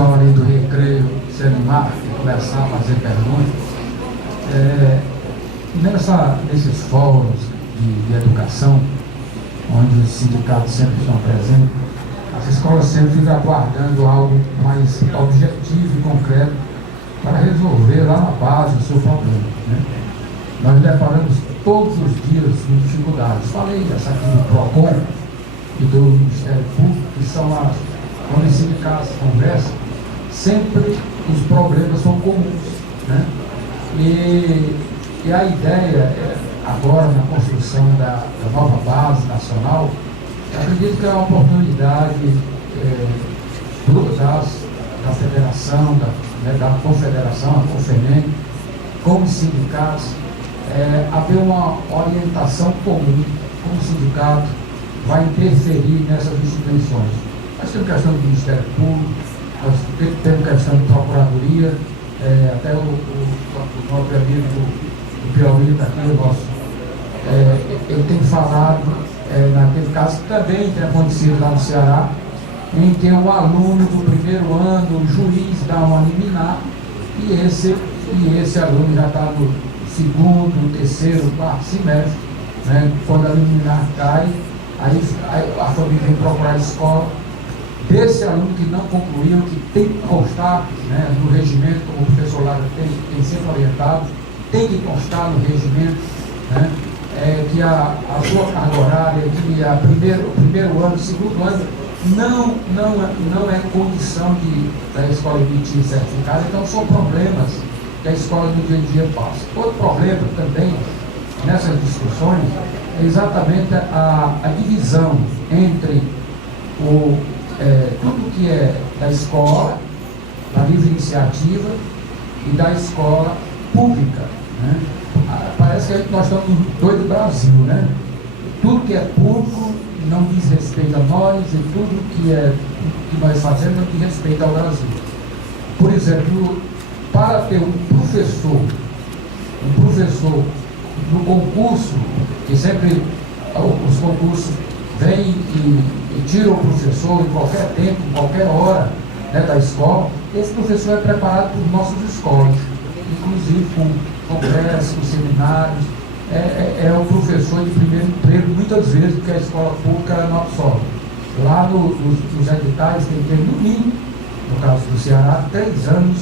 pessoal ali do recreio se animar e começar a fazer perguntas. Nesses fóruns de educação, onde os sindicatos sempre estão presentes, as escolas sempre ficam aguardando algo mais objetivo e concreto para resolver lá na base o seu problema, né? Nós deparamos todos os dias com dificuldades. Falei dessa aqui do PROCON e do Ministério Público, que são onde os sindicatos conversam, sempre os problemas são comuns, né? E a ideia, agora na construção da nova base nacional, eu acredito que é uma oportunidade da federação, da confederação, a CONFENEM, com os sindicatos, haver uma orientação comum, como o sindicato vai interferir nessas instituições. Nós temos questão do Ministério Público, nós temos questão de Procuradoria, até o nosso amigo do Piauí está aqui, ele tem falado naquele caso que também tem acontecido lá no Ceará, em que um aluno do primeiro ano, o juiz dá uma liminar, e esse aluno já está no segundo, terceiro, quarto semestre, né? Quando a liminar cai, aí a família vem procurar a escola desse aluno que não concluiu, que tem que constar, né, no regimento, como o professor Lara tem sempre orientado, tem que constar no regimento, né, que a sua carga horária, que o primeiro ano, o segundo ano, não é condição da escola emitir certificado. Então são problemas que a escola do dia a dia passa. Outro problema também nessas discussões é exatamente a divisão entre tudo que é da escola, da livre iniciativa e da escola pública, né? Parece que nós estamos doido do Brasil, né? Tudo que é público não diz respeito a nós, e tudo que nós fazemos não diz respeito ao Brasil. Por exemplo, para ter um professor no concurso, que sempre os concursos vêm e tiram o professor em qualquer tempo, em qualquer hora, né, da escola, esse professor é preparado por nossas escolas, inclusive com congressos, com seminários. É o professor de primeiro emprego, muitas vezes, porque a escola pública não absorve. Lá nos editais tem que ter, no mínimo, no caso do Ceará, 3 anos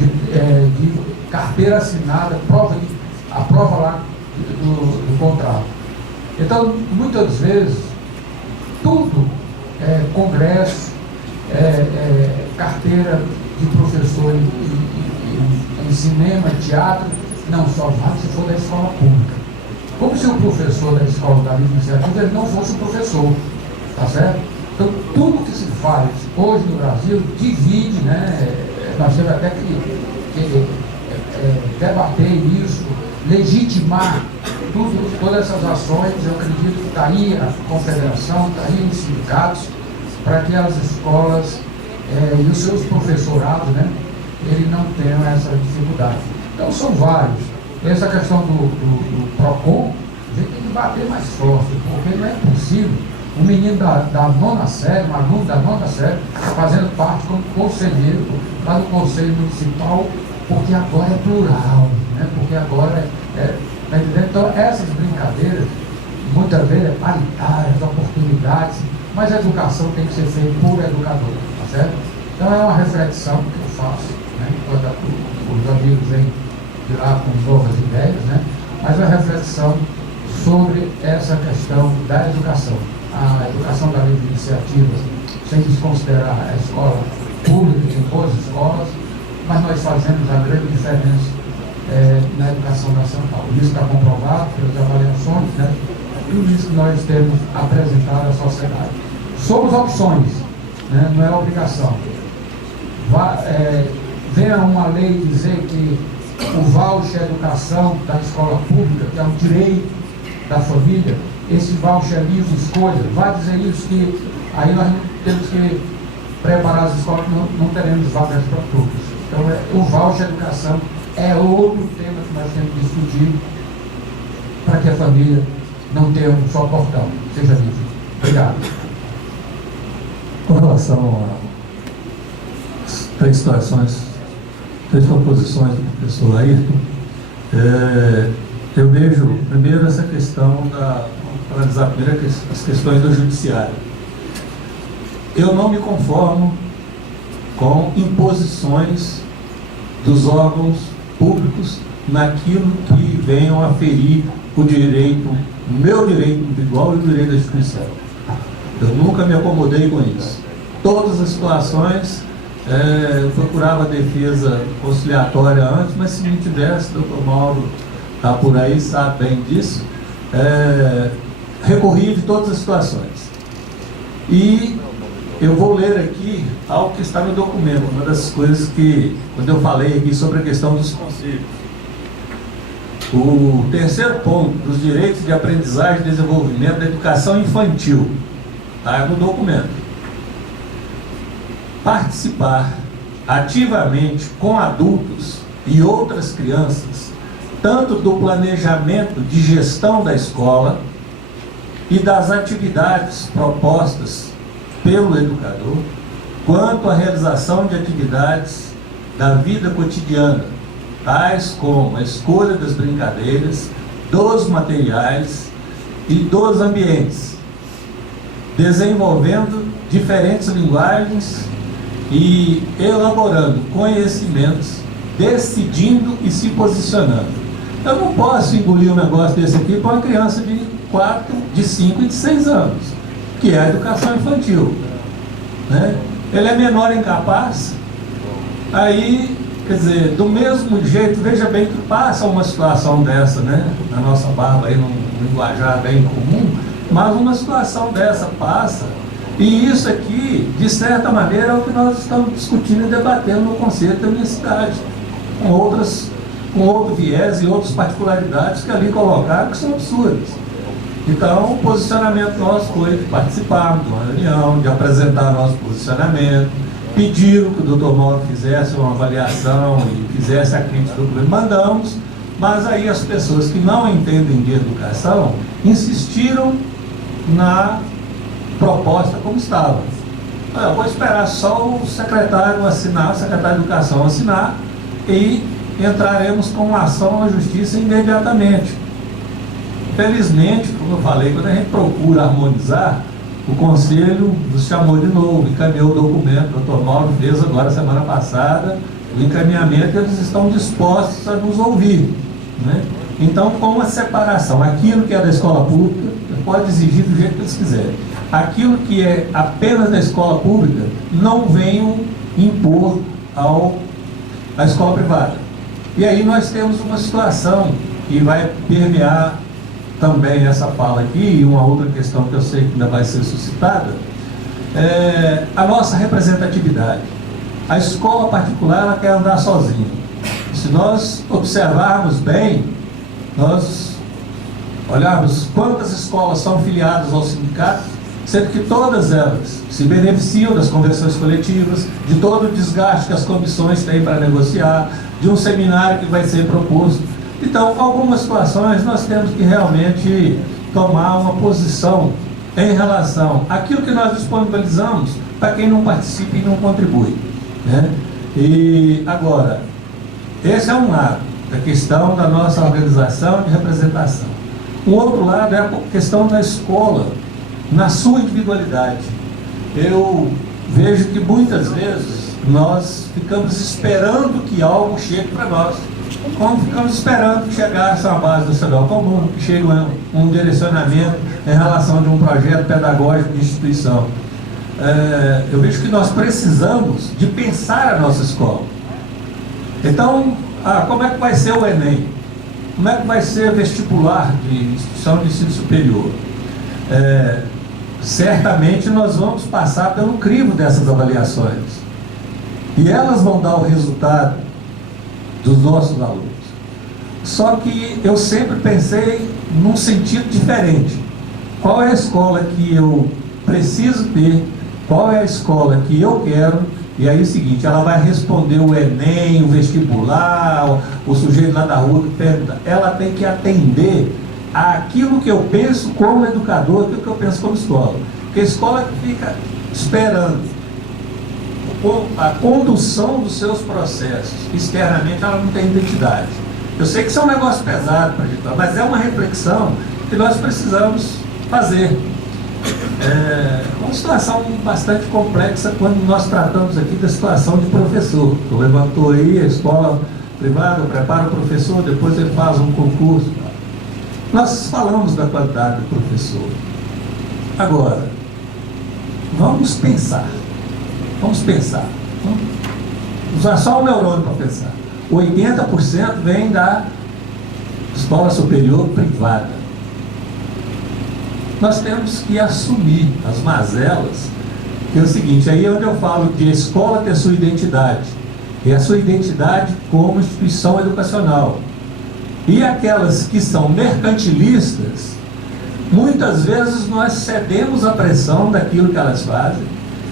de carteira assinada, a prova lá do contrato. Então, muitas vezes, tudo congresso, carteira de professor em cinema, teatro, não, só vale se for da escola pública. Como se o professor da escola da livre iniciativa ele não fosse o professor, tá certo? Então, tudo que se faz hoje no Brasil divide, né? Nós temos até que debater isso, legitimar todas essas ações. Eu acredito que está aí a confederação, está aí os sindicatos, para que as escolas e os seus professorados, né, eles não tenham essa dificuldade. Então são vários. Essa questão do PROCON, a gente tem que bater mais forte, porque não é possível um menino da 9ª série, um aluno da 9ª série, fazendo parte como conselheiro lá no Conselho Municipal, porque agora é plural, né? Porque agora tá entendendo? Então essas brincadeiras, muitas vezes é paritárias, oportunidades, mas a educação tem que ser feita por educador, tá certo? Então é uma reflexão que eu faço, né? Enquanto os amigos vêm de lá com novas ideias, né? Mas uma reflexão sobre essa questão da educação. A educação da livre iniciativa, sem desconsiderar a escola pública, tem boas escolas, mas nós fazemos a grande diferença na educação nacional. Isso está comprovado pelas avaliações, né? Tudo isso que nós temos apresentado à sociedade. Somos opções, né? Não é obrigação. Venha uma lei dizer que o voucher educação da escola pública, que é um direito da família, esse voucher livre escolha, vai dizer isso, que aí nós temos que preparar as escolas, não teremos vagas para todos. Então o voucher educação é outro tema que nós temos que discutir para que a família não tenha um só portão. Seja livre. Obrigado. Com relação três situações, três proposições do professor Ayrton. Eu vejo, primeiro, essa questão vamos analisar primeiro as questões do judiciário. Eu não me conformo com imposições dos órgãos públicos naquilo que venham a ferir o direito, o meu direito individual e o direito da instituição. Eu nunca me acomodei com isso. Todas as situações, eu procurava defesa conciliatória antes, mas se não tivesse, o doutor Mauro está por aí, sabe bem disso, recorri de todas as situações. E eu vou ler aqui algo que está no documento, uma das coisas que, quando eu falei aqui sobre a questão dos conselhos. O terceiro ponto, dos direitos de aprendizagem e desenvolvimento da educação infantil, está no documento. Participar ativamente com adultos e outras crianças, tanto do planejamento de gestão da escola e das atividades propostas pelo educador, quanto à realização de atividades da vida cotidiana, tais como a escolha das brincadeiras, dos materiais e dos ambientes, desenvolvendo diferentes linguagens e elaborando conhecimentos, decidindo e se posicionando. Eu não posso engolir um negócio desse aqui para uma criança de 4, de 5 e de 6 anos, que é a educação infantil, né? Ele é menor incapaz, aí, quer dizer, do mesmo jeito, veja bem que passa uma situação dessa, né? Na nossa barba aí, num linguajar bem comum, mas uma situação dessa passa, e isso aqui, de certa maneira, é o que nós estamos discutindo e debatendo no Conselho da minha cidade, com outro viés e outras particularidades que ali colocaram que são absurdas. Então, o posicionamento nosso foi de participarmos de uma reunião, de apresentar nosso posicionamento, pediram que o Dr. Mauro fizesse uma avaliação e fizesse a crítica do governo, mandamos, mas aí as pessoas que não entendem de educação insistiram na proposta como estava. Eu vou esperar só o secretário assinar, o secretário de Educação assinar, e entraremos com uma ação na justiça imediatamente. Felizmente, como eu falei, quando a gente procura harmonizar, o Conselho nos chamou de novo, encaminhou o documento, o doutor Mauro fez agora, semana passada, o encaminhamento, e eles estão dispostos a nos ouvir, né? Então, com uma separação, aquilo que é da escola pública, pode exigir do jeito que eles quiserem. Aquilo que é apenas da escola pública, não venham impor à escola privada. E aí nós temos uma situação que vai permear também essa fala aqui, e uma outra questão que eu sei que ainda vai ser suscitada, a nossa representatividade. A escola particular, ela quer andar sozinha. Se nós observarmos bem, nós olharmos quantas escolas são filiadas ao sindicato, sendo que todas elas se beneficiam das convenções coletivas, de todo o desgaste que as comissões têm para negociar, de um seminário que vai ser proposto. Então, algumas situações nós temos que realmente tomar uma posição em relação àquilo que nós disponibilizamos para quem não participa e não contribui, né? E agora, esse é um lado da questão da nossa organização de representação. O outro lado é a questão da escola, na sua individualidade. Eu vejo que muitas vezes nós ficamos esperando que algo chegue para nós, como ficamos esperando que chegasse uma base do estadual comum, que chegue um direcionamento em relação de um projeto pedagógico de instituição. Eu vejo que nós precisamos de pensar a nossa escola. Então, como é que vai ser o Enem? Como é que vai ser vestibular de instituição de ensino superior? Certamente nós vamos passar pelo crivo dessas avaliações. E elas vão dar o resultado dos nossos alunos. Só que eu sempre pensei num sentido diferente. Qual é a escola que eu preciso ter? Qual é a escola que eu quero? E aí é o seguinte, ela vai responder o Enem, o vestibular, o sujeito lá da rua que pergunta. Ela tem que atender àquilo que eu penso como educador, aquilo que eu penso como escola. Porque a escola que fica esperando a condução dos seus processos. Externamente ela não tem identidade. Eu sei que isso é um negócio pesado para a gente, mas é uma reflexão que nós precisamos fazer. É uma situação bastante complexa quando nós tratamos aqui da situação de professor. Tu levantou aí a escola privada, prepara o professor, depois ele faz um concurso. Nós falamos da qualidade do professor. Agora, vamos pensar. Vamos pensar. Vamos usar só o neurônio para pensar. 80% vem da escola superior privada. Nós temos que assumir as mazelas, que é o seguinte, aí é onde eu falo de a escola ter sua identidade, e a sua identidade como instituição educacional. E aquelas que são mercantilistas, muitas vezes nós cedemos à pressão daquilo que elas fazem,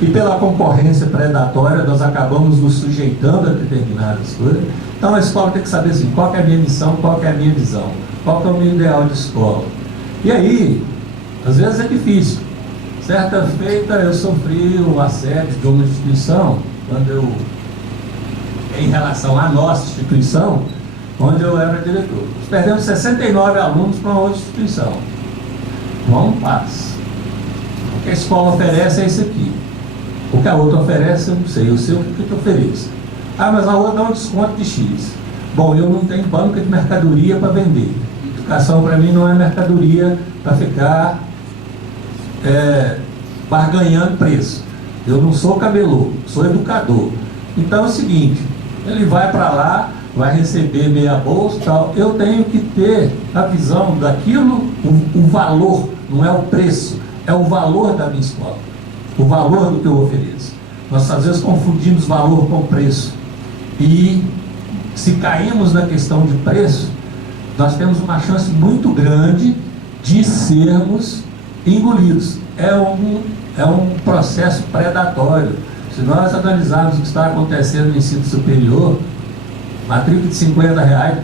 e pela concorrência predatória nós acabamos nos sujeitando a determinadas coisas. Então a escola tem que saber assim, qual que é a minha missão, qual que é a minha visão, qual que é o meu ideal de escola. E aí, às vezes é difícil. Certa feita eu sofri um assédio de uma instituição, em relação à nossa instituição, onde eu era diretor. Nós perdemos 69 alunos para uma outra instituição. Vamos paz. O que a escola oferece é isso aqui. O que a outra oferece, eu não sei. Eu sei o que eu ofereço. Ah, mas a outra dá um desconto de X. Bom, eu não tenho banca de mercadoria para vender. Educação para mim não é mercadoria para ficar barganhando preço. Eu não sou camelô, sou educador. Então é o seguinte, ele vai para lá, vai receber meia bolsa e tal. Eu tenho que ter a visão daquilo, o valor, não é o preço, é o valor da minha escola, o valor do que eu ofereço. Nós às vezes confundimos valor com preço. E se caímos na questão de preço, nós temos uma chance muito grande de sermos engolidos. É um processo predatório. Se nós analisarmos o que está acontecendo no ensino superior, matrícula de R$50,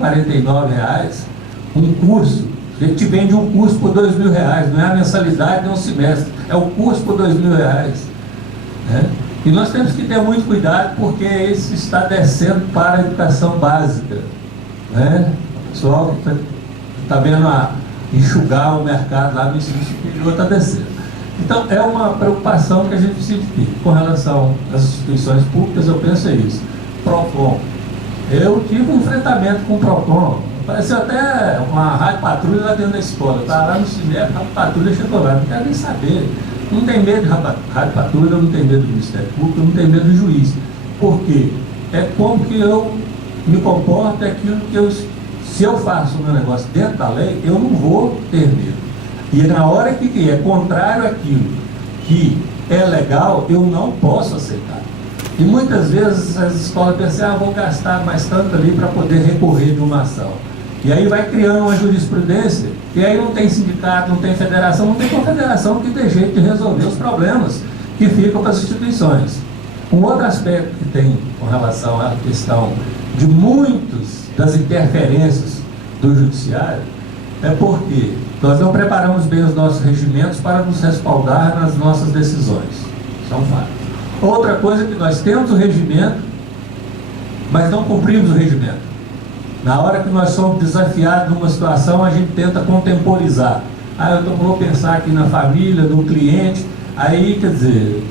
R$49, um curso, a gente vende um curso por R$2.000, não é a mensalidade, não é um semestre, é o curso por R$2.000. Né? E nós temos que ter muito cuidado, porque isso está descendo para a educação básica. Né? O pessoal que está vendo enxugar o mercado lá no ensino superior está descendo. Então, é uma preocupação que a gente precisa ter. Com relação às instituições públicas, eu penso isso. PROCON. Eu tive um enfrentamento com o PROCON. Pareceu até uma rádio patrulha lá dentro da escola. Estava lá no cinema, a rádio patrulha chegou lá. Não quero nem saber. Não tem medo de rádio patrulha, não tem medo do Ministério Público, não tem medo do juiz. Por quê? É como que eu me comporto, é aquilo que se eu faço o meu negócio dentro da lei, eu não vou ter medo. E na hora que é contrário àquilo que é legal, eu não posso aceitar. E muitas vezes as escolas pensam, vou gastar mais tanto ali para poder recorrer de uma ação. E aí vai criando uma jurisprudência, e aí não tem sindicato, não tem federação, não tem confederação que dê jeito de resolver os problemas que ficam para as instituições. Um outro aspecto que tem com relação à questão de muitas das interferências do judiciário é porque nós não preparamos bem os nossos regimentos para nos respaldar nas nossas decisões. Isso é um fato. Outra coisa é que nós temos o regimento, mas não cumprimos o regimento. Na hora que nós somos desafiados numa situação, a gente tenta contemporizar. Eu vou pensar aqui na família, no cliente. Aí, quer dizer,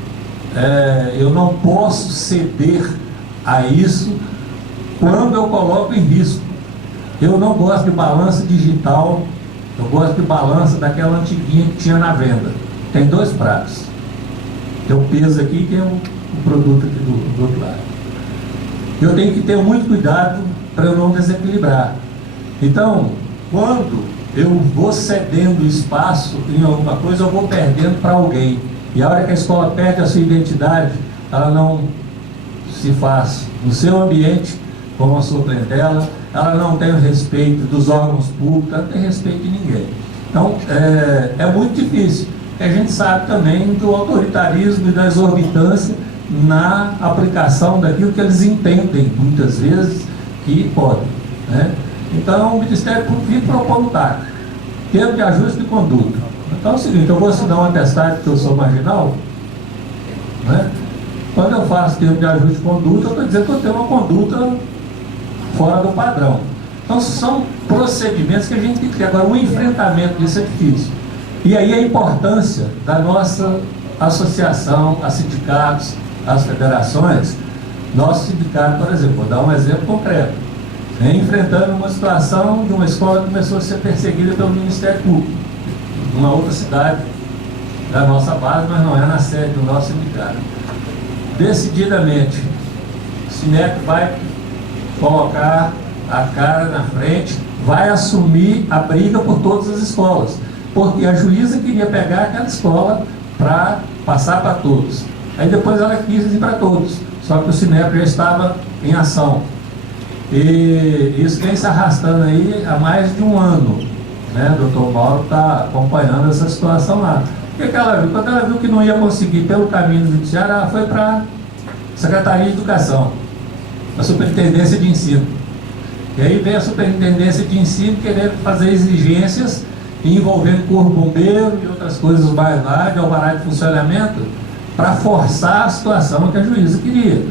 eu não posso ceder a isso quando eu coloco em risco. Eu não gosto de balança digital, eu gosto de balança daquela antiguinha que tinha na venda. Tem dois pratos. Tem o peso aqui e tem o produto aqui do outro lado. Eu tenho que ter muito cuidado para eu não desequilibrar. Então, quando eu vou cedendo espaço em alguma coisa, eu vou perdendo para alguém. E a hora que a escola perde a sua identidade, ela não se faz no seu ambiente, como a sua clientela, ela não tem o respeito dos órgãos públicos, ela não tem respeito de ninguém. Então, é muito difícil. A gente sabe também do autoritarismo e da exorbitância na aplicação daquilo que eles entendem, muitas vezes, que podem. Né? Então, o Ministério Público vive propondo TAC, termo de ajuste de conduta. Então é o seguinte, eu vou assinar um atestado que eu sou marginal, né? Quando eu faço termo de ajuste de conduta, eu estou dizendo que eu tenho uma conduta fora do padrão. Então são procedimentos que a gente tem que ter. Agora, o enfrentamento disso é difícil. E aí a importância da nossa associação, a sindicatos, as federações. Nosso sindicato, por exemplo, vou dar um exemplo concreto, enfrentando uma situação de uma escola que começou a ser perseguida pelo Ministério Público, numa outra cidade da nossa base, mas não é na sede do nosso sindicato. Decididamente, o SINEP vai colocar a cara na frente, vai assumir a briga por todas as escolas, porque a juíza queria pegar aquela escola para passar para todos. Aí depois ela quis ir para todos, só que o SINEP já estava em ação. E isso vem se arrastando aí há mais de um ano, né? O doutor Mauro está acompanhando essa situação lá. O que ela viu? Quando ela viu que não ia conseguir pelo caminho do judiciário, ela foi para a Secretaria de Educação, a Superintendência de Ensino. E aí vem a Superintendência de Ensino querendo fazer exigências envolvendo corpo bombeiro e outras coisas mais lá, de alvará de funcionamento, para forçar a situação que a juíza queria.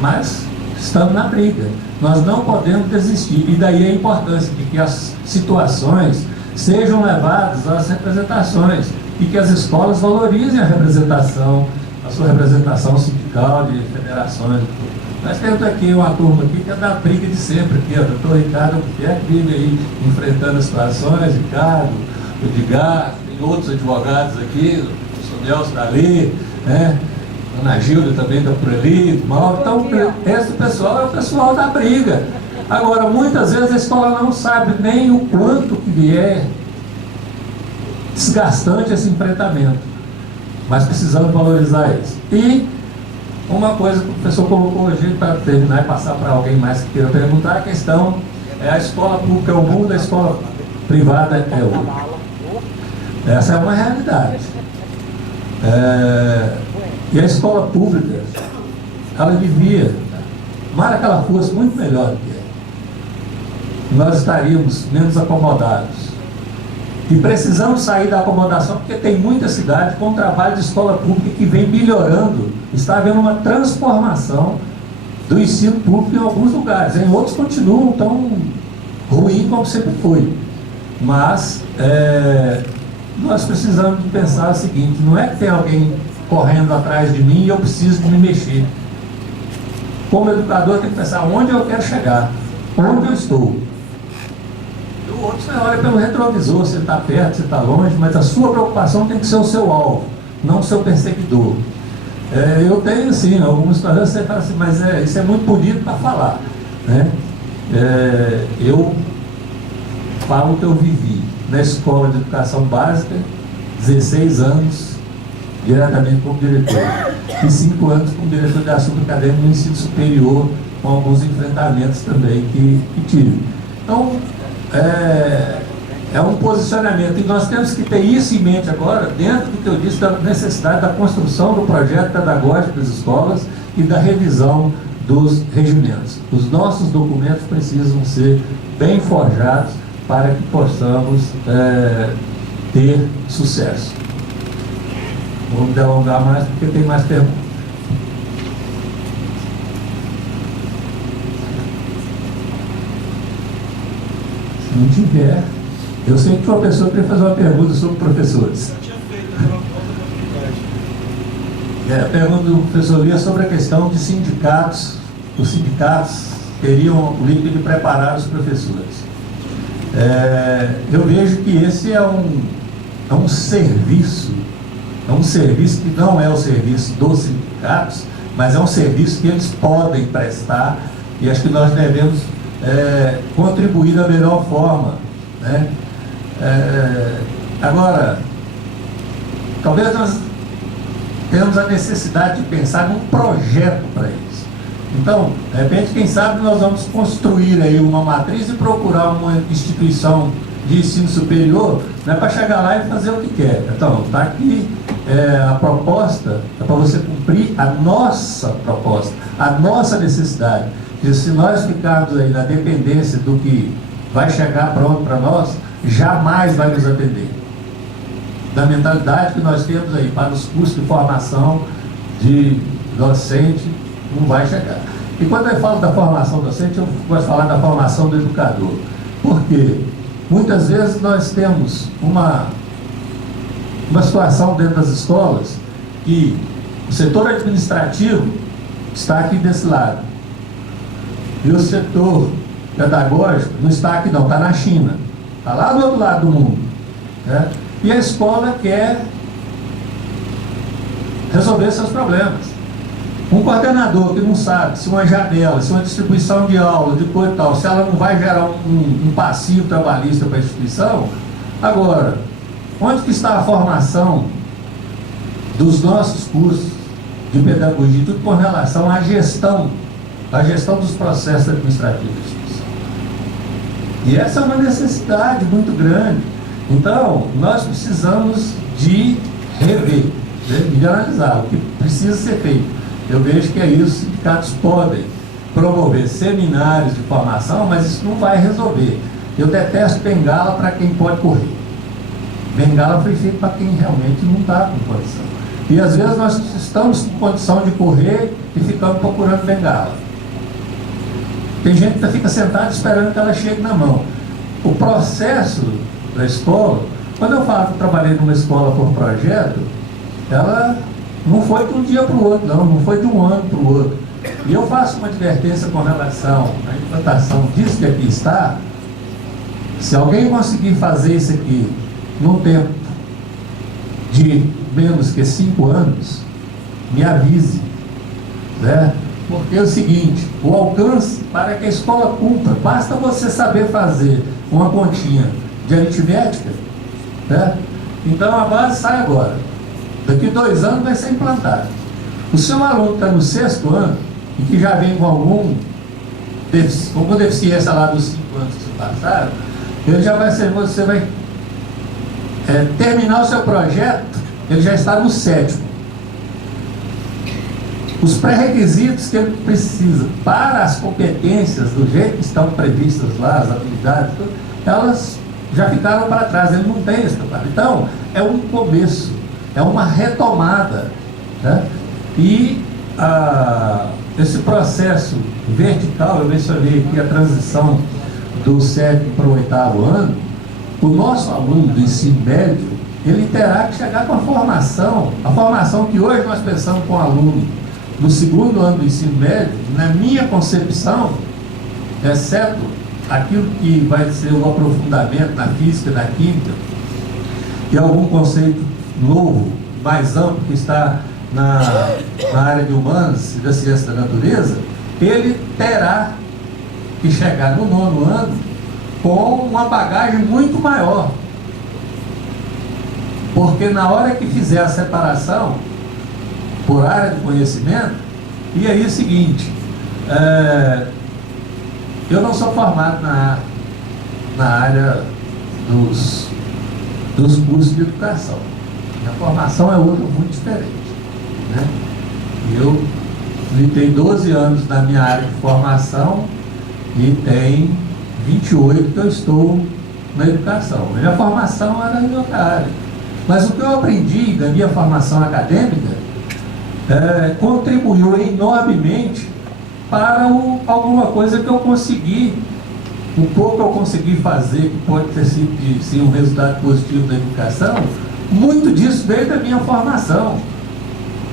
Mas estamos na briga. Nós não podemos desistir. E daí a importância de que as situações sejam levadas às representações e que as escolas valorizem a representação, a sua representação sindical, de federações. Nós temos aqui uma turma aqui que é da briga de sempre, aqui, ó, doutor Ricardo Albuquerque vive aí enfrentando as situações, Ricardo, o Edgar, tem outros advogados aqui, o Sonel está ali, né? A Ana Gilda também está por ali, Mauro. Então, esse pessoal é o pessoal da briga. Agora, muitas vezes a escola não sabe nem o quanto que é desgastante esse enfrentamento, mas precisamos valorizar isso. E uma coisa que o professor colocou hoje, para terminar e passar para alguém mais que queira perguntar, a questão é: a escola pública é o mundo, a escola privada é o outro. Essa é uma realidade. E a escola pública, ela devia, tomara que ela fosse muito melhor do que é, nós estaríamos menos acomodados. E precisamos sair da acomodação, porque tem muita cidade com trabalho de escola pública que vem melhorando. Está havendo uma transformação do ensino público em alguns lugares. Em outros continuam tão ruim como sempre foi. Mas nós precisamos de pensar o seguinte: não é que tem alguém correndo atrás de mim e eu preciso de me mexer. Como educador, eu tenho que pensar onde eu quero chegar, onde eu estou. O outro, você olha pelo retrovisor, você está perto, você está longe, mas a sua preocupação tem que ser o seu alvo, não o seu perseguidor. Eu tenho, assim, algumas situações você fala assim, mas isso é muito bonito para falar, né? Eu falo que eu vivi na escola de educação básica, 16 anos, diretamente como diretor, e 5 anos como diretor de assunto acadêmico no ensino superior, com alguns enfrentamentos também que tive. Então, é um posicionamento, e nós temos que ter isso em mente agora, dentro do que eu disse, da necessidade da construção do projeto pedagógico das escolas e da revisão dos regimentos. Os nossos documentos precisam ser bem forjados para que possamos ter sucesso. Vamos delongar mais, porque tem mais perguntas. Se não tiver, eu sei que uma pessoa queria fazer uma pergunta sobre professores. Eu tinha feito uma outra oportunidade. A pergunta do professor Lia sobre a questão de sindicatos. Os sindicatos teriam o líquido de preparar os professores. Eu vejo que esse é um serviço que não é o serviço dos sindicatos, mas é um serviço que eles podem prestar, e acho que nós devemos contribuir da melhor forma, né? Agora, talvez nós tenhamos a necessidade de pensar num projeto para isso. Então, de repente, quem sabe nós vamos construir aí uma matriz e procurar uma instituição de ensino superior, né, para chegar lá e fazer o que quer. Então, está aqui a proposta, é para você cumprir a nossa proposta, a nossa necessidade. E se nós ficarmos aí na dependência do que vai chegar pronto para nós, jamais vai nos atender. Da mentalidade que nós temos aí para os cursos de formação de docente não vai chegar. E quando eu falo da formação docente, eu gosto de falar da formação do educador. Por quê? Muitas vezes nós temos uma situação dentro das escolas que o setor administrativo está aqui desse lado e o setor pedagógico não está aqui não, está na China, está lá do outro lado do mundo, né? E a escola quer resolver seus problemas. Um coordenador que não sabe se uma janela, se uma distribuição de aula, de coisa e tal, se ela não vai gerar um passivo trabalhista para a instituição, agora, onde que está a formação dos nossos cursos de pedagogia, tudo com relação à gestão dos processos administrativos da instituição? E essa é uma necessidade muito grande. Então, nós precisamos de rever, de analisar o que precisa ser feito. Eu vejo que é isso, os sindicatos podem promover seminários de formação, mas isso não vai resolver. Eu detesto bengala para quem pode correr. Bengala foi feita para quem realmente não está com condição. E às vezes nós estamos com condição de correr e ficamos procurando bengala. Tem gente que fica sentado esperando que ela chegue na mão. O processo da escola, quando eu falo que eu trabalhei numa escola por projeto, ela não foi de um dia para o outro, não foi de um ano para o outro. E eu faço uma advertência com relação à implantação disso que aqui está. Se alguém conseguir fazer isso aqui num tempo de menos que 5 anos, me avise, né? Porque é o seguinte, o alcance para que a escola cumpra, basta você saber fazer uma continha de aritmética, né? Então a base sai agora. Daqui 2 anos vai ser implantado. O seu aluno que está no 6º ano e que já vem com alguma deficiência lá dos 5 anos que se passaram, ele já vai ser, você vai terminar o seu projeto, ele já está no 7º. Os pré-requisitos que ele precisa para as competências, do jeito que estão previstas lá, as habilidades, elas já ficaram para trás, ele não tem esse trabalho. Então, é um começo, é uma retomada, né? E esse processo vertical, eu mencionei aqui a transição do 7º para o 8º ano, o nosso aluno do ensino médio, ele terá que chegar com a formação que hoje nós pensamos com o aluno no 2º ano do ensino médio, na minha concepção, exceto aquilo que vai ser o aprofundamento na física, na química, e algum conceito novo, mais amplo, que está na área de humanas e da ciência da natureza, ele terá que chegar no 9º ano com uma bagagem muito maior. Porque na hora que fizer a separação por área de conhecimento, e aí é o seguinte, eu não sou formado na área dos cursos de educação. Minha formação é outra, muito diferente, né? Eu tenho 12 anos na minha área de formação e tem 28 que eu estou na educação. Minha formação era em outra área. Mas o que eu aprendi da minha formação acadêmica contribuiu enormemente para alguma coisa que eu consegui, o pouco que eu consegui fazer, que pode ter sido sim, um resultado positivo da educação. Muito disso veio da minha formação.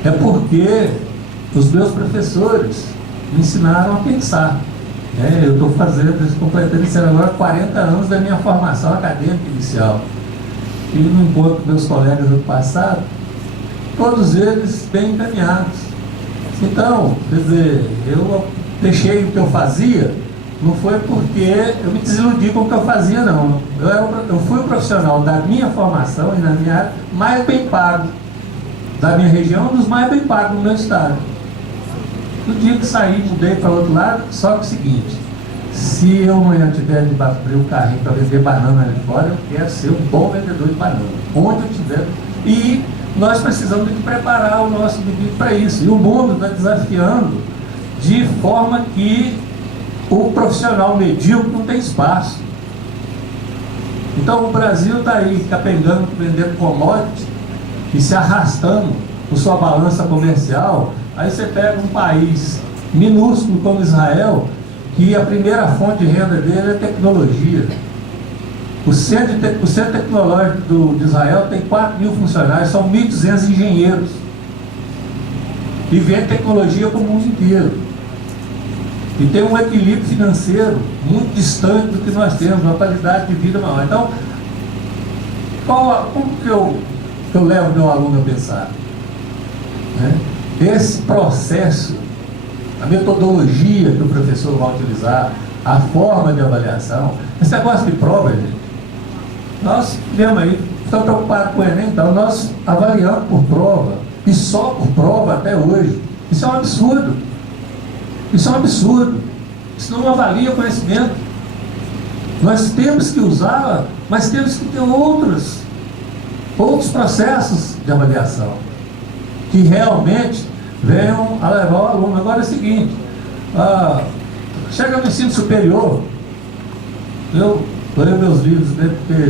É porque os meus professores me ensinaram a pensar. Eu estou completando isso agora 40 anos da minha formação acadêmica inicial. E no encontro com meus colegas do passado, todos eles bem encaminhados. Então, quer dizer, eu deixei o que eu fazia, não foi porque eu me desiludi com o que eu fazia, não. Eu fui o profissional da minha formação e na minha área mais bem pago da minha região, um dos mais bem pagos no meu estado. No dia que saí, mudei para o outro lado, só que é o seguinte, se eu amanhã tiver de abrir o carrinho para vender banana ali fora, eu quero ser um bom vendedor de banana, onde eu tiver. E nós precisamos de preparar o nosso indivíduo para isso. E o mundo está desafiando de forma que o profissional medíocre não tem espaço. Então o Brasil está aí capengando, vendendo commodity e se arrastando por sua balança comercial. Aí você pega um país minúsculo como Israel, que a primeira fonte de renda dele é tecnologia. O centro tecnológico de Israel tem 4.000 funcionários, são 1.200 engenheiros. E vende tecnologia para o mundo inteiro. E tem um equilíbrio financeiro muito distante do que nós temos, uma qualidade de vida maior. Então, como que eu levo meu aluno a pensar? Né? Esse processo, a metodologia que o professor vai utilizar, a forma de avaliação, esse negócio de prova, gente, nós vemos aí, estamos preocupados com o Enem, então nós avaliamos por prova, e só por prova até hoje. Isso é um absurdo. Isso é um absurdo. Isso não avalia o conhecimento. Nós temos que usar, mas temos que ter outros processos de avaliação que realmente venham a levar o aluno. Agora é o seguinte, chega no ensino superior, eu leio meus livros, né, porque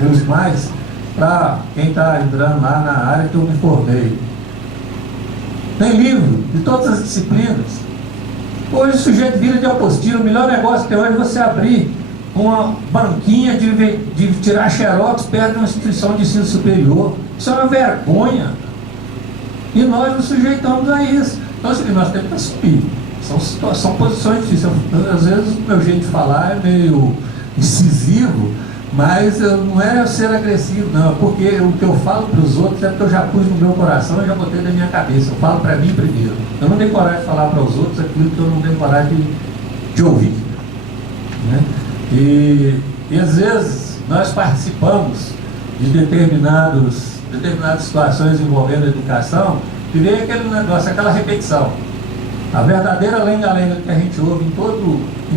eu uso mais para quem está entrando lá na área que eu me formei. Tem livro de todas as disciplinas. Hoje o sujeito vira de apostila. O melhor negócio que tem hoje é você abrir uma banquinha de tirar xerox perto de uma instituição de ensino superior. Isso é uma vergonha. E nós nos sujeitamos a isso. Então, assim, nós temos que assumir. São posições difíceis. Às vezes o meu jeito de falar é meio incisivo, mas não é ser agressivo, não. Porque o que eu falo para os outros é porque eu já pus no meu coração e já botei na minha cabeça. Eu falo para mim primeiro. Eu não tenho coragem de falar para os outros aquilo que eu não tenho coragem de ouvir. Né? E às vezes nós participamos de determinadas situações envolvendo a educação e vem aquele negócio, aquela repetição. A verdadeira lenga-lenga que a gente ouve em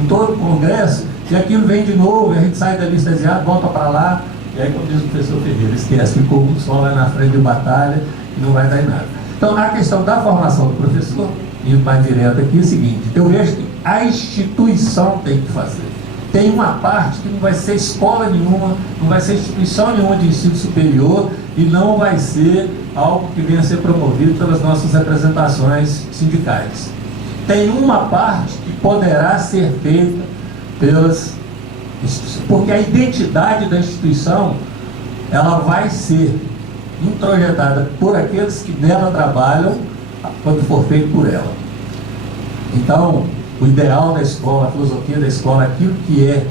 todo congresso, e aquilo vem de novo, e a gente sai dali extasiado, volta para lá, e aí, como diz o professor Ferreira, esquece, ficou um só lá na frente de batalha e não vai dar em nada. Então, a questão da formação do professor, indo mais direto aqui, é o seguinte: eu vejo que a instituição tem que fazer. Tem uma parte que não vai ser escola nenhuma, não vai ser instituição nenhuma de ensino superior e não vai ser algo que venha a ser promovido pelas nossas representações sindicais. Tem uma parte que poderá ser feita pelas instituições, porque a identidade da instituição ela vai ser introjetada por aqueles que nela trabalham quando for feito por ela. Então, o ideal da escola, a filosofia da escola, aquilo que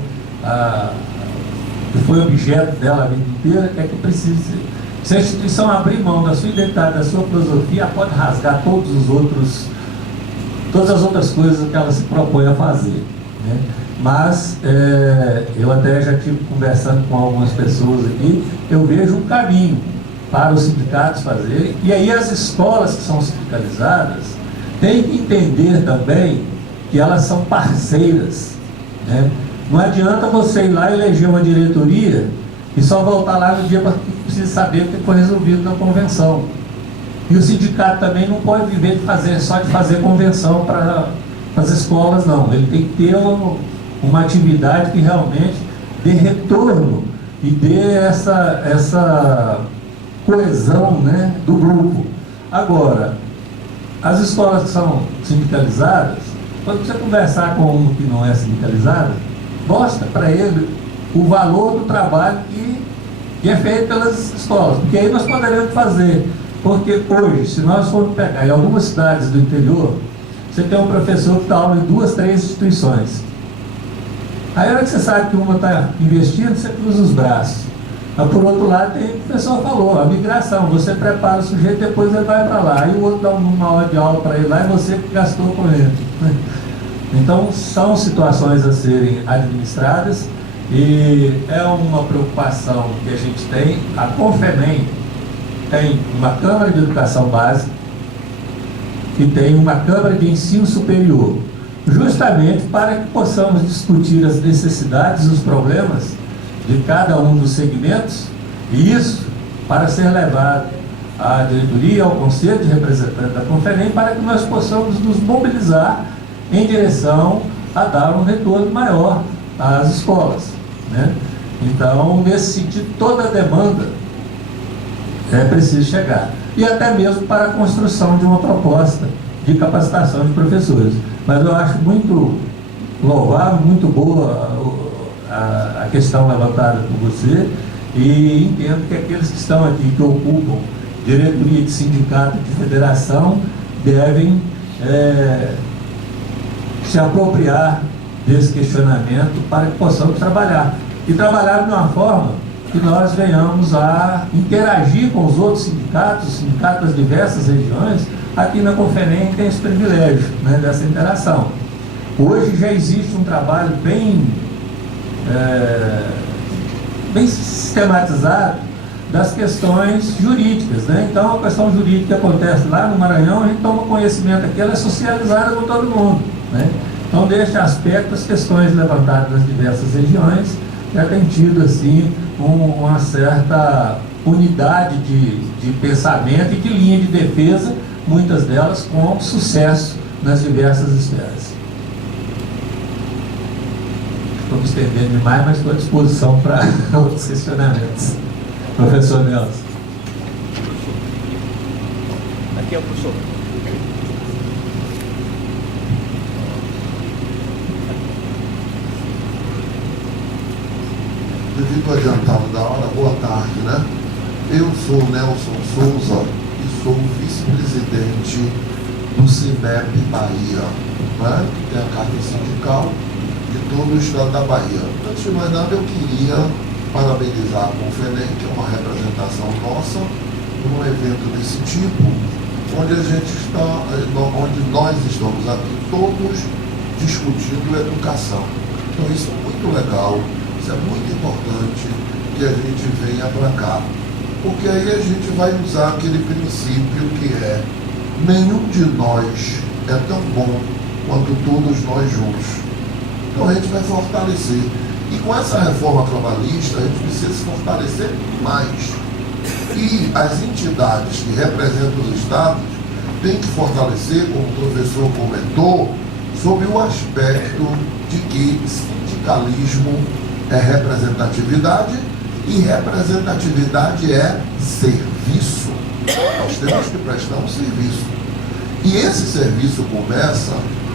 que foi objeto dela a vida inteira, é que precisa ser. Se a instituição abrir mão da sua identidade, da sua filosofia, ela pode rasgar todas as outras coisas que ela se propõe a fazer. Né? Mas eu até já estive conversando com algumas pessoas aqui, eu vejo um caminho para os sindicatos fazerem, e aí as escolas que são sindicalizadas têm que entender também que elas são parceiras. Né? Não adianta você ir lá e eleger uma diretoria e só voltar lá no dia para que precisa saber o que foi resolvido na convenção. E o sindicato também não pode viver só de fazer convenção para as escolas, não. Ele tem que ter uma atividade que realmente dê retorno e dê essa coesão, né, do grupo. Agora, as escolas que são sindicalizadas, quando você conversar com um que não é sindicalizado, mostra para ele o valor do trabalho que é feito pelas escolas, porque aí nós poderemos fazer. Porque hoje, se nós formos pegar em algumas cidades do interior, você tem um professor que dá aula em 2, 3 instituições. Aí a hora que você sabe que uma está investindo, você cruza os braços. Mas por outro lado, tem o que o pessoal falou, a migração, você prepara o sujeito, depois ele vai para lá. Aí o outro dá uma hora de aula para ele lá e você gastou com ele. Então, são situações a serem administradas e é uma preocupação que a gente tem. A Confemem tem uma Câmara de Educação Básica e tem uma Câmara de Ensino Superior, justamente para que possamos discutir as necessidades e os problemas de cada um dos segmentos, e isso para ser levado à diretoria, ao conselho de representantes da Confemem, para que nós possamos nos mobilizar em direção a dar um retorno maior às escolas. Né? Então, nesse sentido, toda a demanda é preciso chegar. e até mesmo para a construção de uma proposta de capacitação de professores. Mas eu acho muito louvável, muito boa a questão levantada por você, e entendo que aqueles que estão aqui, que ocupam diretoria de sindicato, de federação, devem se apropriar desse questionamento para que possamos trabalhar. E trabalhar de uma forma que nós venhamos a interagir com os outros sindicatos das diversas regiões. Aqui na Conferem tem esse privilégio, né, dessa interação. Hoje já existe um trabalho bem sistematizado das questões jurídicas, né? Então a questão jurídica que acontece lá no Maranhão, a gente toma conhecimento aqui, ela é socializada com todo mundo, né? Então, deste aspecto, as questões levantadas nas diversas regiões já têm tido assim uma certa unidade de pensamento e de linha de defesa, muitas delas com sucesso nas diversas esferas. Estou me estendendo demais, mas estou à disposição para outros questionamentos. Professor Nelson. Aqui é o professor. Devido ao adiantado da hora, boa tarde, né? Eu sou Nelson Souza e sou vice-presidente do CINEP Bahia, né? Que tem a carta sindical de todo o estado da Bahia. Antes de mais nada, eu queria parabenizar a Conferem, que é uma representação nossa, num evento desse tipo, onde onde nós estamos aqui todos discutindo educação. Então isso é muito legal. Isso é muito importante que a gente venha para cá, porque aí a gente vai usar aquele princípio que é: nenhum de nós é tão bom quanto todos nós juntos. Então a gente vai fortalecer. E com essa reforma trabalhista, a gente precisa se fortalecer mais. E as entidades que representam os estados têm que fortalecer, como o professor comentou, sobre o aspecto de que sindicalismo é representatividade e representatividade é serviço. Nós temos que prestar um serviço. E esse serviço começa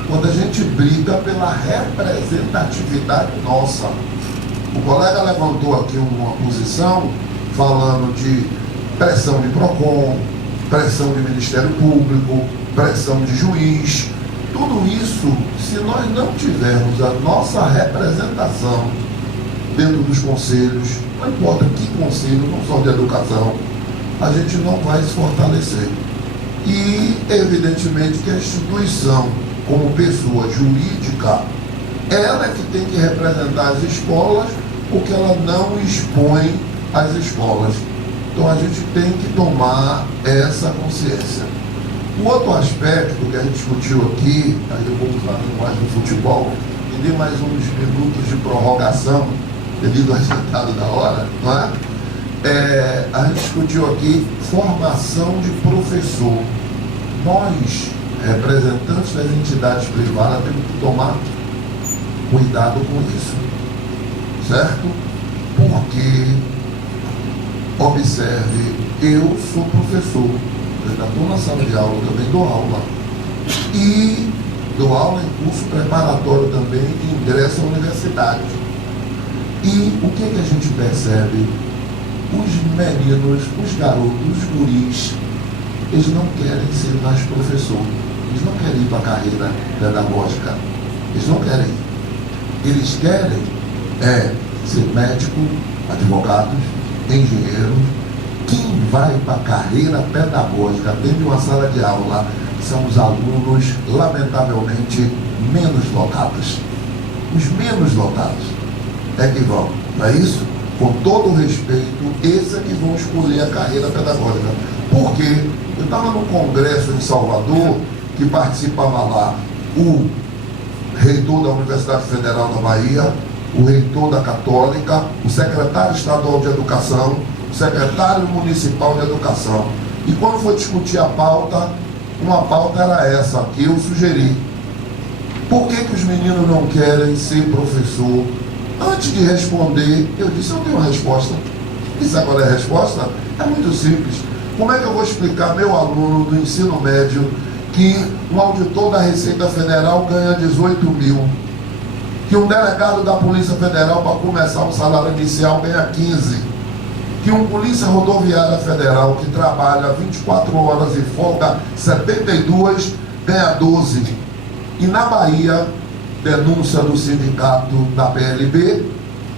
quando a gente briga pela representatividade nossa. O colega levantou aqui uma posição falando de pressão de PROCON, pressão de Ministério Público, pressão de juiz. Tudo isso, se nós não tivermos a nossa representação dentro dos conselhos, não importa que conselho, não só de educação, a gente não vai se fortalecer. E, evidentemente, que a instituição, como pessoa jurídica, ela é que tem que representar as escolas, porque ela não expõe as escolas. Então, a gente tem que tomar essa consciência. O outro aspecto que a gente discutiu aqui, aí eu vou usar a linguagem do futebol, e dei mais uns minutos de prorrogação, devido ao resultado da hora, não é? A gente discutiu aqui formação de professor. Nós, representantes das entidades privadas, temos que tomar cuidado com isso, certo? Porque, observe, eu sou professor, eu ainda estou na sala de aula, também dou aula, e dou aula em curso preparatório também de ingresso à universidade. E o que a gente percebe? Os meninos, os garotos, os guris, eles não querem ser mais professor, eles não querem ir para a carreira pedagógica, eles não querem. Eles querem ser médico, advogados, engenheiro. Quem vai para a carreira pedagógica dentro de uma sala de aula são os alunos, lamentavelmente, menos dotados. Os menos dotados é que vão, não é isso? Com todo o respeito, esses é que vão escolher a carreira pedagógica. Por quê? Eu estava num congresso em Salvador, que participava lá o reitor da Universidade Federal da Bahia, o reitor da Católica, o secretário estadual de Educação, o secretário municipal de Educação. E quando foi discutir a pauta, uma pauta era essa, que eu sugeri. Por que os meninos não querem ser professor? Antes de responder, eu disse, eu tenho uma resposta. E sabe qual é a resposta? É muito simples. Como é que eu vou explicar meu aluno do ensino médio que um auditor da Receita Federal ganha 18 mil, que um delegado da Polícia Federal, para começar um salário inicial, ganha 15, que um polícia rodoviária federal que trabalha 24 horas e folga 72 ganha 12, e na Bahia, denúncia do sindicato da PLB,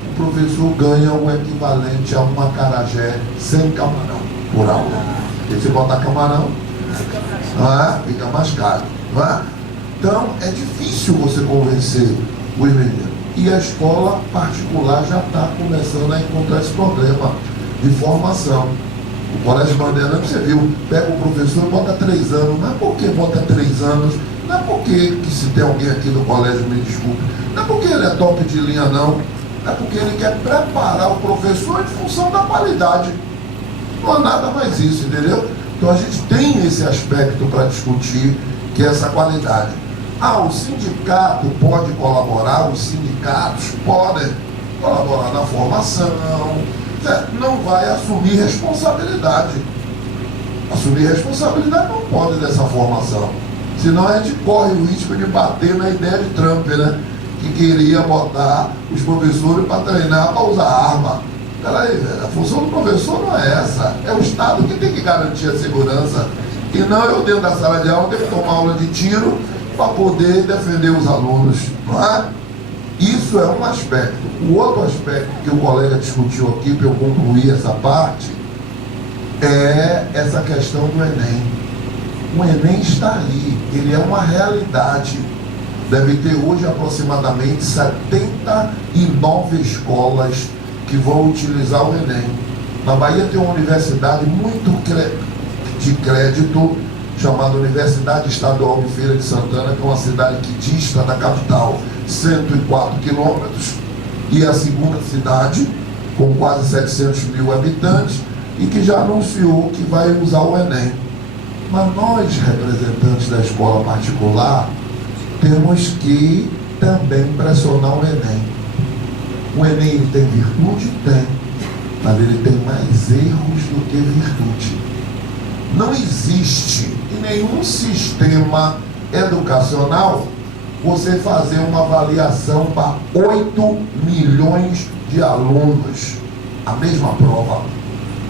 o professor ganha o equivalente a uma acarajé sem camarão por aula. Porque se botar camarão, fica mais caro, não é? Então é difícil você convencer os meninos. E a escola particular já está começando a encontrar esse problema de formação. O Colégio Bandeirantes, você viu, pega o professor e bota 3 anos. Não é porque bota 3 anos, não é porque, que se tem alguém aqui no colégio, me desculpe, não é porque ele é top de linha, não. É porque ele quer preparar o professor em função da qualidade. Não há nada mais isso, entendeu? Então a gente tem esse aspecto para discutir, que é essa qualidade. O sindicato pode colaborar, os sindicatos podem colaborar na formação, não vai assumir responsabilidade. Assumir responsabilidade não pode dessa formação. Senão a gente corre o risco de bater na ideia de Trump, né? Que queria botar os professores para treinar para usar arma. Peraí, a função do professor não é essa. É o Estado que tem que garantir a segurança. E não eu dentro da sala de aula tenho que tomar aula de tiro para poder defender os alunos, não é? Isso é um aspecto. O outro aspecto que o colega discutiu aqui, para eu concluir essa parte, é essa questão do Enem. O Enem está aí, ele é uma realidade. Deve ter hoje aproximadamente 79 escolas que vão utilizar o Enem. Na Bahia tem uma universidade muito de crédito, chamada Universidade Estadual de Feira de Santana, que é uma cidade que dista da capital 104 quilômetros, e é a segunda cidade, com quase 700 mil habitantes, e que já anunciou que vai usar o Enem. Mas nós, representantes da escola particular, temos que também pressionar o Enem. O Enem ele tem virtude? Tem, mas ele tem mais erros do que virtude. Não existe em nenhum sistema educacional você fazer uma avaliação para 8 milhões de alunos, a mesma prova.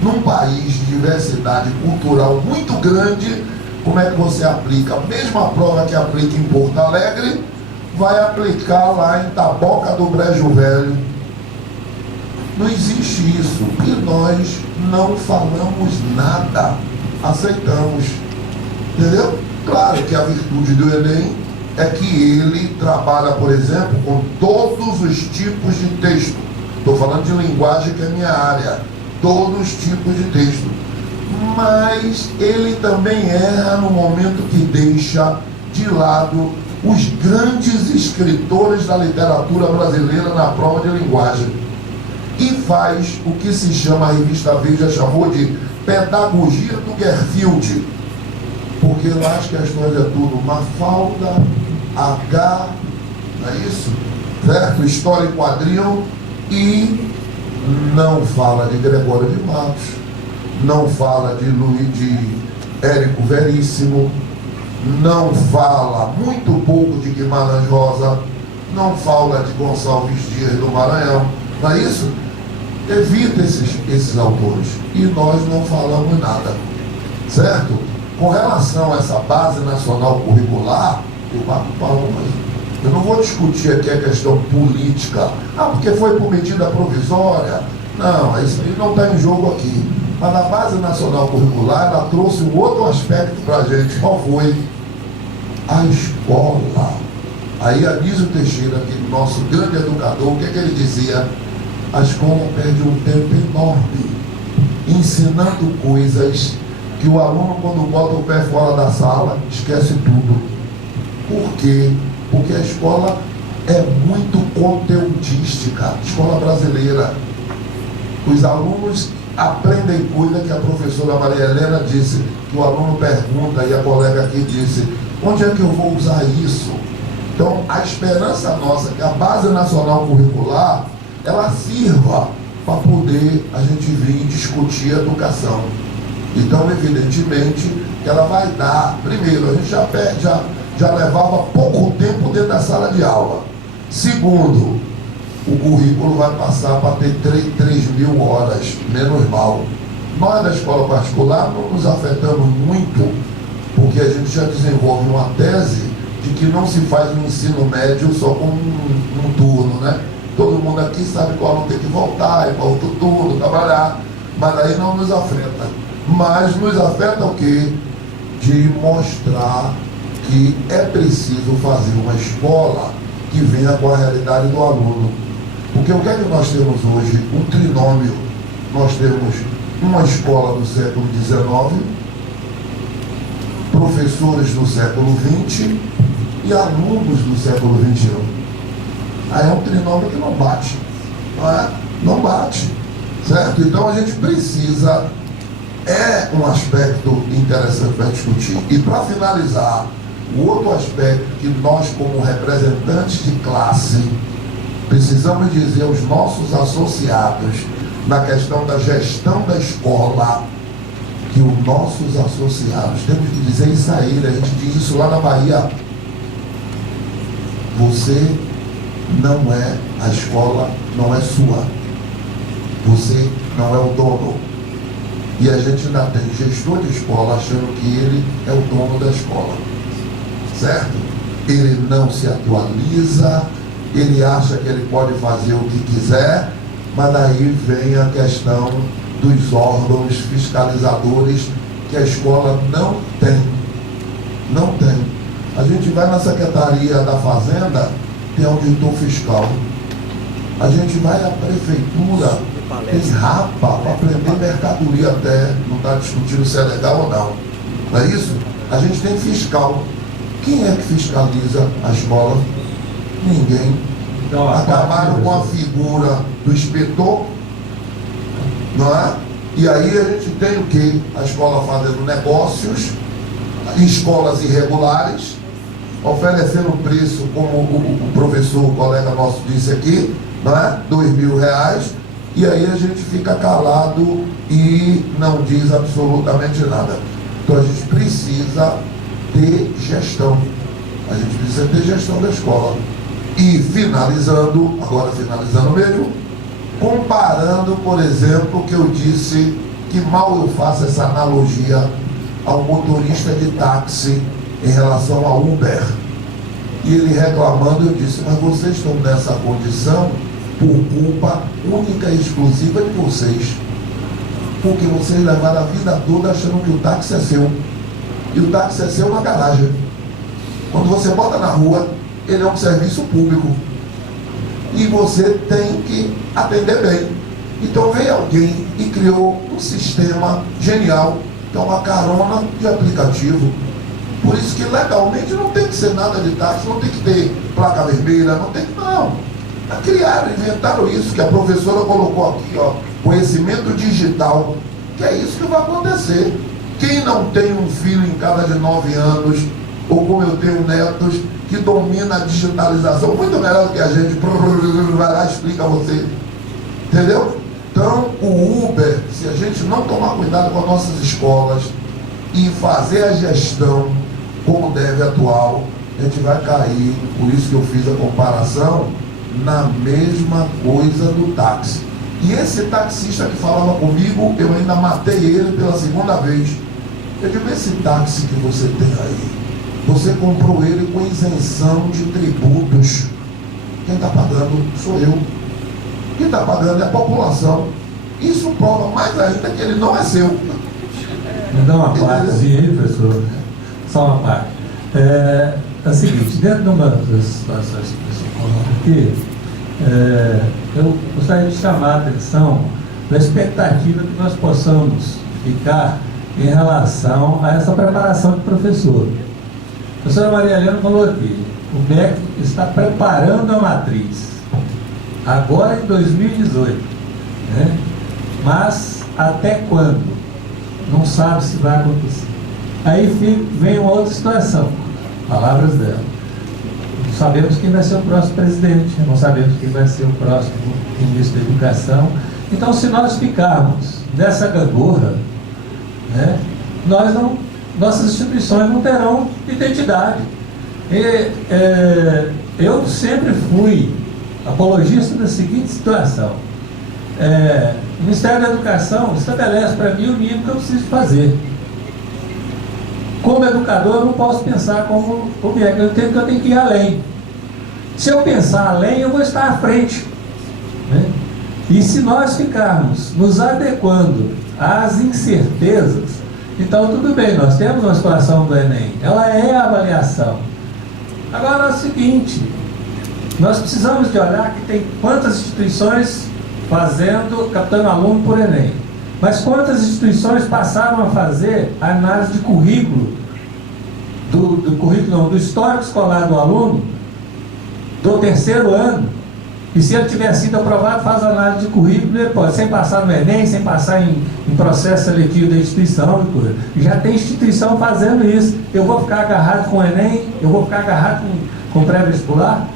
Num país de diversidade cultural muito grande, como é que você aplica? A mesma prova que aplica em Porto Alegre, vai aplicar lá em Taboca do Brejo Velho. Não existe isso. E nós não falamos nada. Aceitamos. Entendeu? Claro que a virtude do Enem é que ele trabalha, por exemplo, com todos os tipos de texto. Estou falando de linguagem, que é a minha área. Todos os tipos de texto. Mas ele também erra no momento que deixa de lado os grandes escritores da literatura brasileira na prova de linguagem. E faz o que se chama, a revista Veja chamou de pedagogia do Garfield, porque lá as questões é tudo Mafalda, H, não é isso? Certo? História e quadrinho, e não fala de Gregório de Matos, não fala de Érico Veríssimo, não fala muito pouco de Guimarães Rosa, não fala de Gonçalves Dias do Maranhão, não é isso? Evita esses autores. E nós não falamos nada, certo? Com relação a essa base nacional curricular, eu bato palmas. Eu não vou discutir aqui a questão política. Porque foi por medida provisória. Não, isso aí não está em jogo aqui. Mas a base nacional curricular, ela trouxe um outro aspecto para a gente. Qual foi? A escola. Aí Anísio Teixeira, aquele nosso grande educador, o que é que ele dizia? A escola perde um tempo enorme ensinando coisas que o aluno, quando bota o pé fora da sala, esquece tudo. Por quê? Porque a escola é muito conteudística, escola brasileira. Os alunos aprendem coisa que a professora Maria Helena disse, que o aluno pergunta, e a colega aqui disse, onde é que eu vou usar isso? Então, a esperança nossa é que a base nacional curricular, ela sirva para poder a gente vir discutir educação. Então, evidentemente, que ela vai dar, primeiro, a gente já levava pouco tempo dentro da sala de aula. Segundo, o currículo vai passar para ter 3.000 horas, menos mal. Nós da escola particular não nos afetamos muito, porque a gente já desenvolve uma tese de que não se faz um ensino médio só com um turno, né? Todo mundo aqui sabe que o aluno tem que voltar, ir para outro turno, trabalhar, mas aí não nos afeta. Mas nos afeta o quê? De mostrar que é preciso fazer uma escola que venha com a realidade do aluno. Porque o que é que nós temos hoje? Um trinômio. Nós temos uma escola do século XIX, professores do século XX e alunos do século XXI. Aí é um trinômio que não bate, não é? Não bate, certo? Então a gente precisa, é um aspecto interessante para discutir. E para finalizar, o outro aspecto que nós, como representantes de classe, precisamos dizer aos nossos associados na questão da gestão da escola, que os nossos associados, temos que dizer isso a ele, a gente diz isso lá na Bahia: você não é, a escola não é sua, você não é o dono. E a gente ainda tem gestor de escola achando que ele é o dono da escola, certo? Ele não se atualiza, ele acha que ele pode fazer o que quiser, mas daí vem a questão dos órgãos fiscalizadores que a escola não tem. Não tem. A gente vai na Secretaria da Fazenda, tem auditor fiscal. A gente vai à prefeitura, tem rapa para prender mercadoria até, não está discutindo se é legal ou não. Não é isso? A gente tem fiscal. Quem é que fiscaliza a escola? Ninguém. Então, acabaram com a figura do inspetor, não é? E aí a gente tem o quê? A escola fazendo negócios, escolas irregulares, oferecendo preço, como o professor, o colega nosso disse aqui, não é? R$2.000, e aí a gente fica calado e não diz absolutamente nada. Então a gente precisa ter gestão. A gente precisa ter gestão da escola. E finalizando, agora finalizando mesmo, comparando, por exemplo, que eu disse que mal eu faço essa analogia ao motorista de táxi em relação ao Uber. E ele reclamando, eu disse: mas vocês estão nessa condição por culpa única e exclusiva de vocês. Porque vocês levaram a vida toda achando que o táxi é seu. E o táxi é seu na garagem. Quando você bota na rua, ele é um serviço público. E você tem que atender bem. Então veio alguém e criou um sistema genial, que é uma carona de aplicativo. Por isso que legalmente não tem que ser nada de táxi, não tem que ter placa vermelha, não tem que, não. Criaram, inventaram isso, que a professora colocou aqui, ó, conhecimento digital, que é isso que vai acontecer. Quem não tem um filho em casa de 9 anos, ou como eu tenho netos, que domina a digitalização muito melhor do que a gente, vai lá e explica a você. Entendeu? Então, o Uber, se a gente não tomar cuidado com as nossas escolas e fazer a gestão como deve atual, a gente vai cair, por isso que eu fiz a comparação, na mesma coisa do táxi. E esse taxista que falava comigo, eu ainda matei ele pela segunda vez. Eu digo: esse táxi que você tem aí, você comprou ele com isenção de tributos. Quem está pagando sou eu. Quem está pagando é a população. Isso prova mais ainda que ele não é seu. Me dá uma partezinha aí, professor. Só uma parte. É o seguinte, dentro de uma das situações que você coloca aqui, eu gostaria de chamar a atenção da expectativa que nós possamos ficar em relação a essa preparação de professor. A professora Maria Helena falou aqui: o MEC está preparando a matriz, agora em 2018, né? Mas até quando? Não sabe se vai acontecer. Aí vem uma outra situação, palavras dela: não sabemos quem vai ser o próximo presidente, não sabemos quem vai ser o próximo ministro da Educação. Então, se nós ficarmos nessa gangorra, né? Nossas instituições não terão identidade. Eu sempre fui apologista da seguinte situação: o Ministério da Educação estabelece para mim o mínimo que eu preciso fazer. Como educador, eu não posso pensar como o que eu tenho que ir além. Se eu pensar além, eu vou estar à frente, né? E se nós ficarmos nos adequando às incertezas, então tudo bem, nós temos uma situação do Enem, ela é a avaliação. Agora é o seguinte, nós precisamos de olhar que tem quantas instituições captando aluno por Enem, mas quantas instituições passaram a fazer a análise de currículo, do histórico escolar do aluno, do terceiro ano, e se ele tiver sido aprovado, faz a análise de currículo, ele pode, sem passar no Enem, sem passar em processo seletivo da instituição, já tem instituição fazendo isso. Eu vou ficar agarrado com o Enem, eu vou ficar agarrado com pré-vestibular?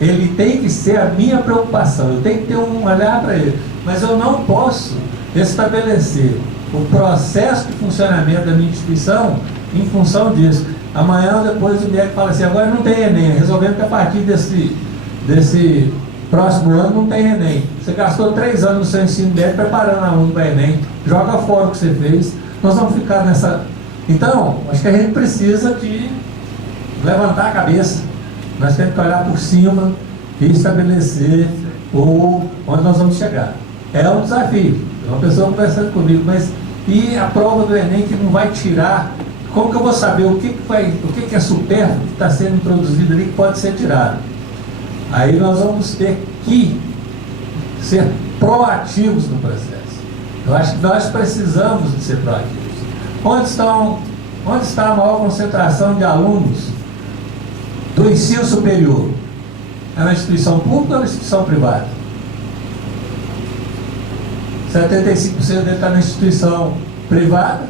Ele tem que ser a minha preocupação, eu tenho que ter um olhar para ele, mas eu não posso estabelecer o processo de funcionamento da minha instituição em função disso. Amanhã ou depois o médico fala assim, agora não tem Enem, resolvemos que a partir desse próximo ano não tem Enem. Você gastou 3 anos no seu ensino médio preparando aluno para Enem, joga fora o que você fez. Nós vamos ficar nessa... Então, acho que a gente precisa de levantar a cabeça. Nós temos que olhar por cima e estabelecer onde nós vamos chegar. É um desafio. Uma pessoa conversando comigo, mas e a prova do Enem que não vai tirar? Como que eu vou saber o que é supérfluo que está sendo introduzido ali que pode ser tirado? Aí nós vamos ter que ser proativos no processo. Eu acho que nós precisamos de ser proativos. Onde está a maior concentração de alunos do ensino superior? É na instituição pública ou na instituição privada? 75% dele está na instituição privada,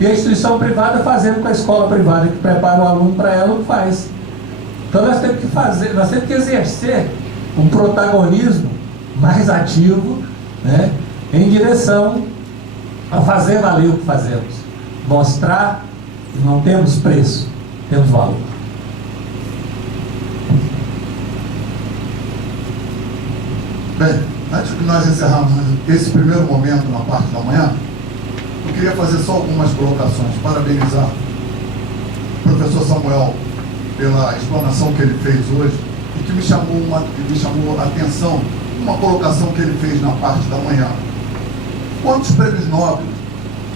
e a instituição privada fazendo com a escola privada que prepara o aluno para ela o que faz. Então nós temos que exercer um protagonismo mais ativo, né, em direção a fazer valer o que fazemos. Mostrar que não temos preço, temos valor. Bem, antes de nós encerrarmos esse primeiro momento na parte da manhã, eu queria fazer só algumas colocações, parabenizar o professor Samuel pela explanação que ele fez hoje e que me chamou a atenção uma colocação que ele fez na parte da manhã. Quantos prêmios Nobel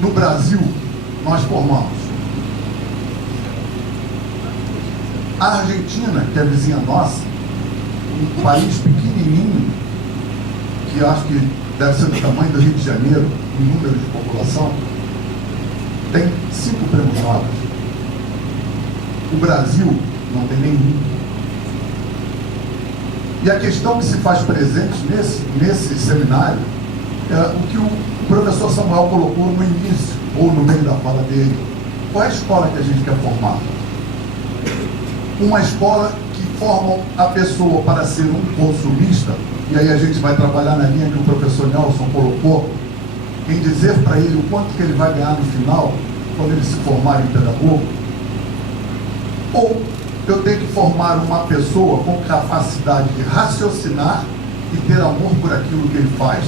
no Brasil nós formamos? A Argentina, que é vizinha nossa, um país pequenininho, que acho que deve ser do tamanho do Rio de Janeiro, em número de população, tem 5 prêmios Nobel. O Brasil não tem nenhum. E a questão que se faz presente nesse seminário é o que o professor Samuel colocou no início, ou no meio da fala dele. Qual é a escola que a gente quer formar? Uma escola que forma a pessoa para ser um consumista, e aí a gente vai trabalhar na linha que o professor Nelson colocou, em dizer para ele o quanto que ele vai ganhar no final, quando ele se formar em pedagogo. Ou eu tenho que formar uma pessoa com capacidade de raciocinar e ter amor por aquilo que ele faz.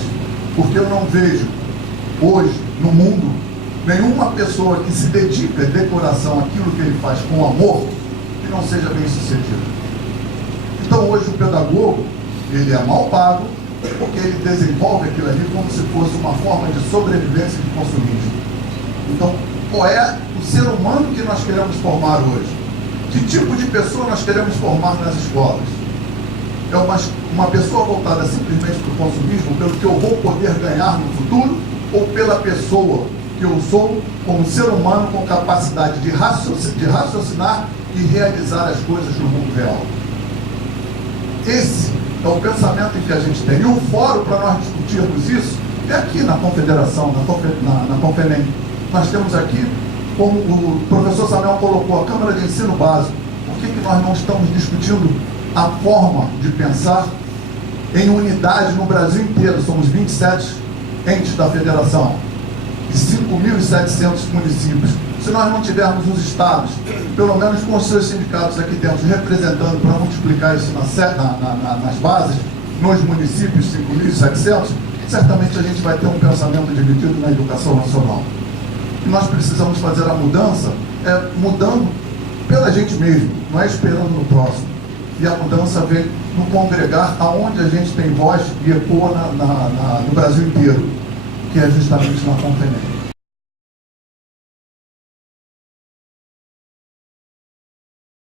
Porque eu não vejo hoje no mundo nenhuma pessoa que se dedica de coração àquilo que ele faz com amor que não seja bem sucedido. Então hoje o pedagogo, ele é mal pago porque ele desenvolve aquilo ali como se fosse uma forma de sobrevivência de consumismo. Então, qual é o ser humano que nós queremos formar hoje? Que tipo de pessoa nós queremos formar nas escolas? É uma pessoa voltada simplesmente para o consumismo, pelo que eu vou poder ganhar no futuro, ou pela pessoa que eu sou como ser humano com capacidade de raciocinar e realizar as coisas no mundo real? Esse é o pensamento que a gente tem. E o fórum para nós discutirmos isso é aqui na Confederação, na Confenem. Nós temos aqui, como o professor Samuel colocou, a Câmara de Ensino Básico. Por que nós não estamos discutindo a forma de pensar em unidade no Brasil inteiro? Somos 27 entes da federação. de 5.700 municípios, se nós não tivermos os estados, pelo menos com os seus sindicatos aqui dentro, representando para multiplicar isso nas bases, nos municípios 5.700, certamente a gente vai ter um pensamento dividido na educação nacional. E nós precisamos fazer a mudança, mudando pela gente mesmo, não é esperando no próximo. E a mudança vem no congregar aonde a gente tem voz e ecoa no Brasil inteiro, que é justamente na Conferência.